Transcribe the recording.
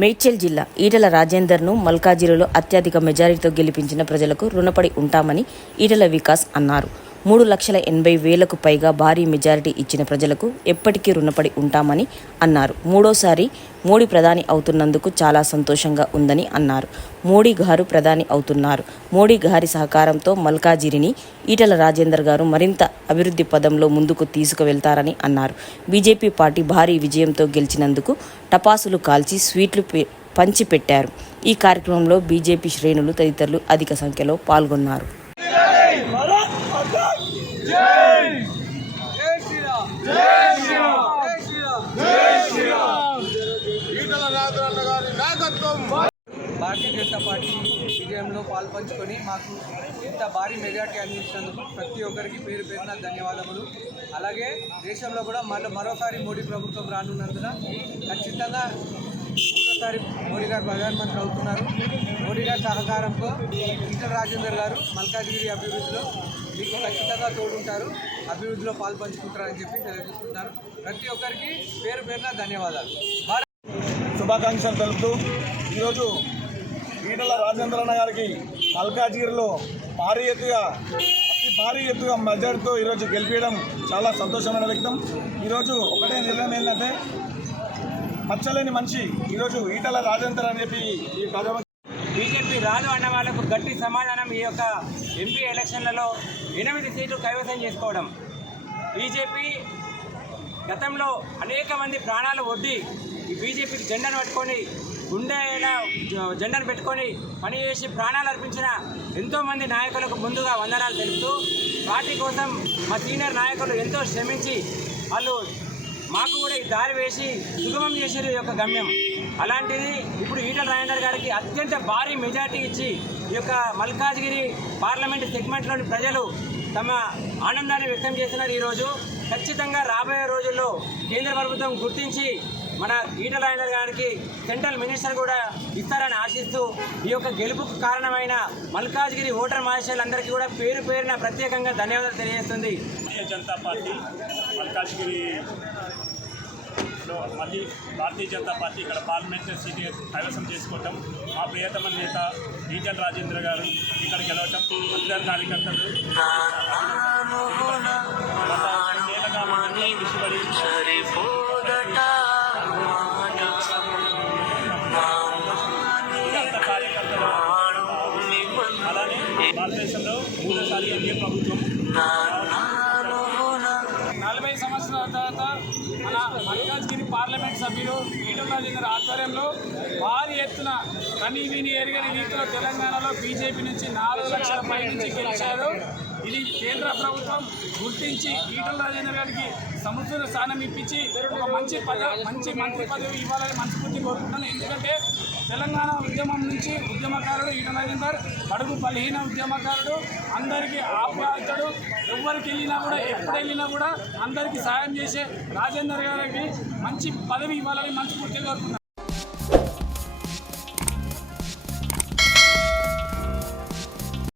మేడ్చల్ జిల్లా ఈటల రాజేందర్ను మల్కాజిరిలో అత్యధిక మెజారిటీతో గెలిపించిన ప్రజలకు రుణపడి ఉంటామని ఈటల వికాస్ అన్నారు. మూడు లక్షల ఎనభై వేలకు పైగా భారీ మెజారిటీ ఇచ్చిన ప్రజలకు ఎప్పటికీ రుణపడి ఉంటామని అన్నారు. మూడోసారి మోడీ ప్రధాని అవుతున్నందుకు చాలా సంతోషంగా ఉందని అన్నారు. మోడీ గారు ప్రధాని అవుతున్నారు. మోడీ గారి సహకారంతో మల్కాజిరిని ఈటల రాజేందర్ గారు మరింత అభివృద్ధి పదంలో ముందుకు తీసుకువెళ్తారని అన్నారు. బీజేపీ పార్టీ భారీ విజయంతో గెలిచినందుకు టపాసులు కాల్చి స్వీట్లు పె- పంచిపెట్టారు. ఈ కార్యక్రమంలో బీజేపీ శ్రేణులు తదితరులు అధిక సంఖ్యలో పాల్గొన్నారు. భారతీయ జనతా పార్టీ విజయంలో పాల్పంచుకొని మాకు ఇంత భారీ మెజార్టీ అందించినందుకు ప్రతి ఒక్కరికి పేరు పేరున ధన్యవాదములు. అలాగే దేశంలో కూడా మళ్ళీ మరోసారి మోడీ ప్రభుత్వం రానున్నందున ఖచ్చితంగా మూడోసారి మోడీ గారు ప్రధానమంత్రి అవుతున్నారు. మోడీ గారి సహకారంతో ఈటల రాజేందర్ గారు మల్కాజ్గిరి అభివృద్ధిలో మీకు ఖచ్చితంగా తోడుంటారు అభివృద్ధిలో పాల్పంచుకుంటారని చెప్పి తెలియజేస్తున్నారు ప్రతి ఒక్కరికి పేరు పేరున ధన్యవాదాలు. శుభాకాంక్షలు తెలుపుతూ ఈరోజు ఈటల రాజేంద్రన్న గారికి మల్కాజ్గిరిలో భారీ ఎత్తుగా అతి భారీ ఎత్తుగా మెజార్టీతో ఈరోజు గెలిపించడం చాలా సంతోషమైన వ్యక్తం. ఈరోజు ఒకటే నిర్ణయం ఏంటంటే మచ్చలేని మనిషి ఈరోజు ఈటల రాజేంద్ర అని చెప్పి ఈ ప్రజల బీజేపీ రాదు అన్న వాళ్ళకు గట్టి సమాధానం ఈ యొక్క ఎంపీ ఎలక్షన్లలో ఎనిమిది సీట్లు కైవసం చేసుకోవడం. బీజేపీ గతంలో అనేక మంది ప్రాణాలు ఒడ్డి ఈ బీజేపీకి జెండాను పట్టుకొని గుండె జెండాను పెట్టుకొని పనిచేసి ప్రాణాలు అర్పించిన ఎంతోమంది నాయకులకు ముందుగా వందనాలు తెలుపుతూ పార్టీ కోసం మా సీనియర్ నాయకులు ఎంతో శ్రమించి వాళ్ళు మాకు కూడా ఈ దారి వేసి సుగమం చేసేది యొక్క గమ్యం. అలాంటిది ఇప్పుడు ఈటల రాజేందర్ గారికి అత్యంత భారీ మెజార్టీ ఇచ్చి ఈ యొక్క మల్కాజ్గిరి పార్లమెంట్ సెగ్మెంట్లోని ప్రజలు తమ ఆనందాన్ని వ్యక్తం చేస్తున్నారు ఈరోజు. ఖచ్చితంగా రాబోయే రోజుల్లో కేంద్ర ప్రభుత్వం గుర్తించి మన ఈటల రాజేందర్ గారికి సెంట్రల్ మినిస్టర్ కూడా ఇస్తారని ఆశిస్తూ ఈ యొక్క గెలుపుకు కారణమైన మల్కాజ్గిరి ఓటర్ మహాశయులందరికీ కూడా పేరు పేరున ప్రత్యేకంగా ధన్యవాదాలు తెలియజేస్తుంది. భారతీయ జనతా పార్టీ మల్కాజ్గిరి లో మళ్ళీ భారతీయ జనతా పార్టీ ఇక్కడ పార్లమెంట్ సీట్ కైవసం చేసుకోవటం మా ప్రియతమ నేత ఈటల రాజేంద్ర గారు ఇక్కడ గెలవటం అందరు కార్యకర్తలు. భారతదేశంలో మూడోసారి ఎన్డీఏ ప్రభుత్వం. నలభై సంవత్సరాల తర్వాత మన మల్కాజ్గిరి పార్లమెంట్ సభ్యులు ఈటల ఆధ్వర్యంలో భారీ ఎత్తున కనీ విని ఎరగని రీతిలో తెలంగాణలో బీజేపీ నుంచి నాలుగు లక్షల పై నుంచి గెలిచారు. ఇది కేంద్ర ప్రభుత్వం గుర్తించి ఈటల రాజేందర్ గారికి సముద్ర స్థానం ఇప్పించి ఒక మంచి పద మంచి మంత్రి పదవి ఇవ్వాలని మనస్ఫూర్తి కోరుకుంటున్నాను. ఎందుకంటే తెలంగాణ ఉద్యమం నుంచి ఉద్యమకారుడు ఈటల రాజేందర్ బడుగు బలహీన ఉద్యమకారుడు అందరికీ ఆప్యాయతుడు. ఎవరికి వెళ్ళినా కూడా ఎప్పుడు వెళ్ళినా కూడా అందరికీ సాయం చేసే రాజేందర్ గారికి మంచి పదవి ఇవ్వాలని మనస్ఫూర్తిగా కోరుకుంటున్నాను.